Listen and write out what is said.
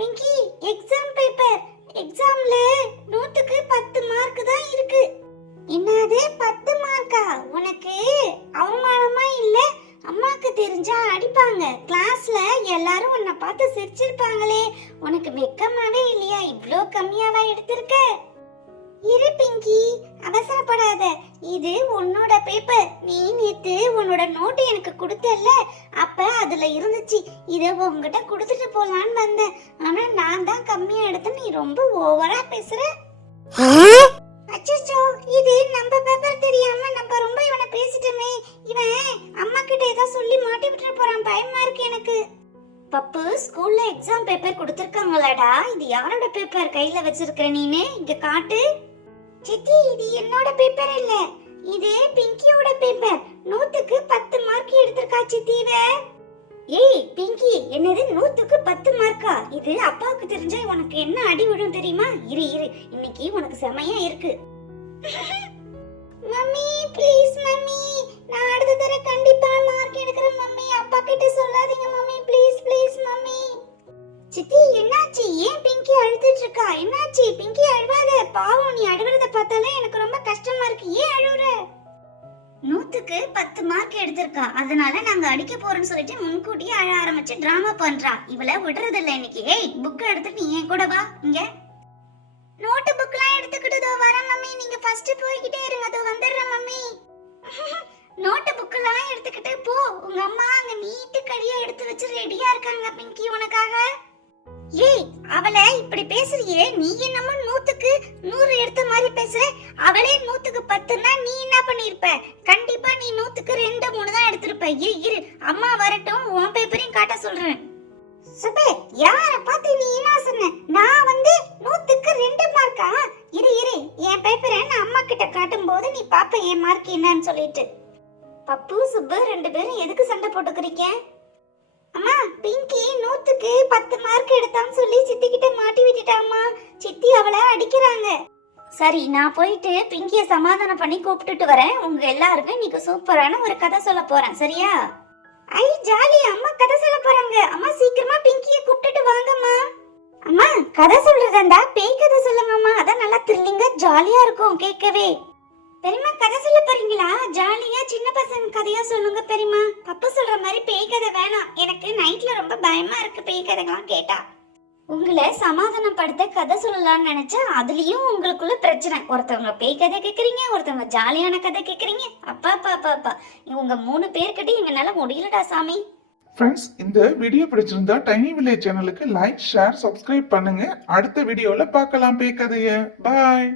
Pinki, exam paper. எக்ஸாம்ல 100க்கு 10 mark தான் இருக்கு. என்னது 10 மார்க்கா? உனக்கு அவமானமா இல்ல? அம்மாக்கு தெரிஞ்சா அடிப்பாங்க. கிளாஸ்ல எல்லாரும் உன்னை பார்த்து சிரிச்சிருப்பாங்களே. உனக்கு வெக்கமாவே இல்லையா? இவ்ளோ கம்மியாவா எடுத்திருக்க? இரு பிங்கி, அவசரப்படாத. இது உன்னோட பேப்பர். நீ நேத்து உன்னோட நோட்டு எனக்கு கொடுத்தல்ல, அப்ப அதுல இருந்துச்சு. இத உங்ககிட்ட கொடுத்துட்டு போலான்னு வந்தேன். ஆனா நான் தான் கம்மியா எடுத்து, நீ ரொம்ப ஓவரா பேசுற. அச்சச்சோ, இது நம்ம பேப்பர் தெரியாம நம்ம ரொம்ப இவனை பேசிட்டோமே. இவன் அம்மா கிட்ட ஏதோ சொல்லி மாட்டி விட்டுற போறான். பயமா இருக்கு எனக்கு. பப்பு, ஸ்கூல்ல எக்ஸாம் பேப்பர் கொடுத்திருக்காங்களாடா. இது யாரோட பேப்பர் கையில வச்சிருக்கிற நீனு? இங்க காட்டு. சித்தி, இது என்னோட பேப்பர் இல்ல, இது பிங்கியோட பேப்பர். 100க்கு 10 மார்க் எடுத்திருக்கா சித்திவ. ஏய் பிங்கி, என்னது 100க்கு 10 மார்க்கா? இது அப்பாவுக்கு தெரிஞ்சா உனக்கு என்ன அடி விடும் தெரியுமா? இரு இரு, இன்னைக்கு உனக்கு செமையா இருக்கு. மம்மி ப்ளீஸ் மம்மி, நான் அடுத்த தடவை கண்டிப்பா மார்க் எடுக்கிறேன் மம்மி. அப்பா கிட்ட சொல்லாதீங்க மம்மி, ப்ளீஸ் ப்ளீஸ் மம்மி. சித்தி, என்னாச்சு? ஏன் பிங்கி அழுதுட்டு இருக்கா? என்னாச்சு? பிங்கி அழுவாத. பாவம், நீ அழுவுறத பார்த்தாலே எனக்கு ரொம்ப கஷ்டமா இருக்கு. ஏன் அழுவுற? 100க்கு 10 மார்க் எடுத்திருக்கா, அதனால நாங்க அடிக்க போறோம்னு சொல்லிட்டு முன்கூட்டியே அழ ஆரம்பிச்சு டிராமா பண்றா. இவள விடுறது இல்ல இன்னைக்கு. ஏய், புக் எடுத்துட்டு நீ என் கூட வா. இங்க நோட் புக்லாம் எடுத்துக்கிட்டு வரேன் மம்மி. நீங்க ஃபர்ஸ்ட் போய்கிட்டே இருங்க, அதோ வந்துடுறேன் மம்மி. நோட் புக்லாம் எடுத்துக்கிட்டு போ. உங்க அம்மா அங்க நீட்டு கடியா எடுத்து வச்சு ரெடியா இருக்காங்க பிங்கி உனக்காக. ஏய், அவளை இப்படி பேசுறியே, நீ என்னமோ 100க்கு 100 எடுத்த மாதிரி பேசுற. அவளே 100க்கு 10ன்னா நீ என்ன பண்ணிருப்ப? கண்டிப்பா நீ 100க்கு 2 3 தான் எடுத்திருப்ப. இரு அம்மா வரட்டும், உன் பேப்பரையும் காட்ட சொல்றேன். சுபே, யார பார்த்து நீ என்ன சொன்ன? நான் 100க்கு 2 மார்க்கா? இரு என் பேப்பரை நான் அம்மா கிட்ட காட்டும் போது நீ பாப்ப என் மார்க் என்னன்னு சொல்லிட்டு. பப்பு, சுப்பு 2 பேரும் எதுக்கு சண்டை போட்டுக்கிறீங்க? அம்மா, பிங்கி 100க்கு 10 மார்க் எடுத்தான்னு சொல்லி சித்தி கிட்ட மாட்டி விட்டுட்டாம்மா. சித்தி அவளை அடிக்கிறாங்க. சரி, நான் போயிட்டு பிங்கிய சமாதானம் பண்ணி கூப்பிட்டுட்டு வரேன். உங்க எல்லாருக்கும் இன்னைக்கு சூப்பரான ஒரு கதை சொல்ல போறேன், சரியா? ஐ ஜாலி, அம்மா கதை சொல்ல போறாங்க. அம்மா சீக்கிரமா பிங்கிய கூப்பிட்டுட்டு வாங்கம்மா. அம்மா, கதை சொல்றதா பேய் கதை சொல்லுங்கம்மா, அதான் நல்லா த்ரில்லிங்கா ஜாலியா இருக்கும் கேட்கவே. பெரியம்மா, கதை சொல்ல போறீங்களா? ஜாலியா சின்ன பசங்க கதையா சொல்லுங்க பெரியம்மா. பப்பு சொல்ற மாதிரி பேய் கதை வேணாம். எனக்கு நைட்ல ரொம்ப பயமா இருக்கு பேய் கதைகள்லாம் கேட்டா. உங்களை சமாதானப்படுத்த கதை சொல்லலாம்னு நினைச்சா அதுலயும் உங்களுக்குள்ள பிரச்சனை. ஒருத்தவங்க பேய் கதை கேக்குறீங்க, ஒருத்தவங்க ஜாலியான கதை கேக்குறீங்க. அப்பா அப்பா அப்பா அப்பா, இவங்க 3 பேர்கிட்ட எங்கனால முடியலடா சாமி. ஃப்ரெண்ட்ஸ், இந்த வீடியோ பிடிச்சிருந்தா டைனி வில்லேஜ் சேனலுக்கு லைக், ஷேர், சப்ஸ்கிரைப் பண்ணுங்க. அடுத்த வீடியோல பார்க்கலாம் பேய் கதைய. பாய்.